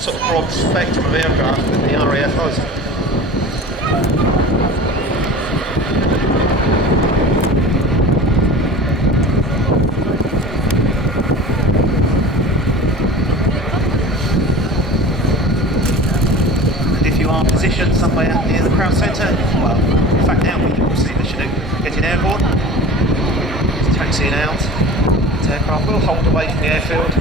sort of broad spectrum of aircraft that the RAF has. And if you are positioned somewhere near the crowd centre, well, in fact now we can see the Chinook getting airborne. It's taxiing out. This aircraft will hold away from the airfield.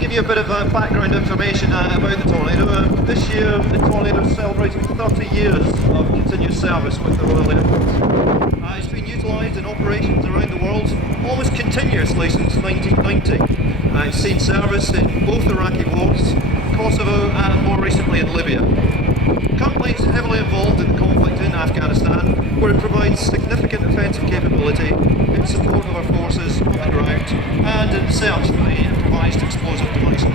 Give you a bit of background information about the Tornado. This year the Tornado is celebrating 30 years of continuous service with the Royal Air Force. It's been utilised in operations around the world almost continuously since 1990. It's seen service in both Iraqi wars, Kosovo and more recently in Libya. Currently it's heavily involved in the conflict in Afghanistan, where it provides significant offensive capability in support of our forces on the ground and in search for the improvised explosive devices.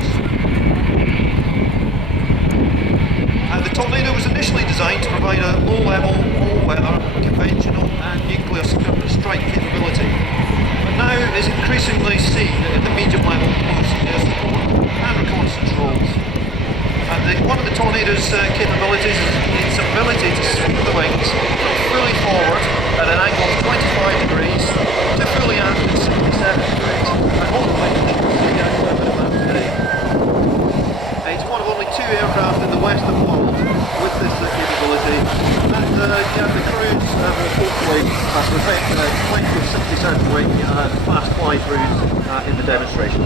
The Tornado was initially designed to provide a low-level, all-weather, conventional and nuclear strike capability, but now is increasingly seen in the medium-level close air support and reconnaissance roles. One of the Tornado's capabilities is its ability to sweep the wings from fully forward at an angle of 25 degrees to fully aft at 67 degrees, and hold the wing at the angle of about today. It's one of only 2 aircraft in the western world with this capability, and the crews have hopefully perfect length of 67 wing and fast fly-throughs in the demonstration.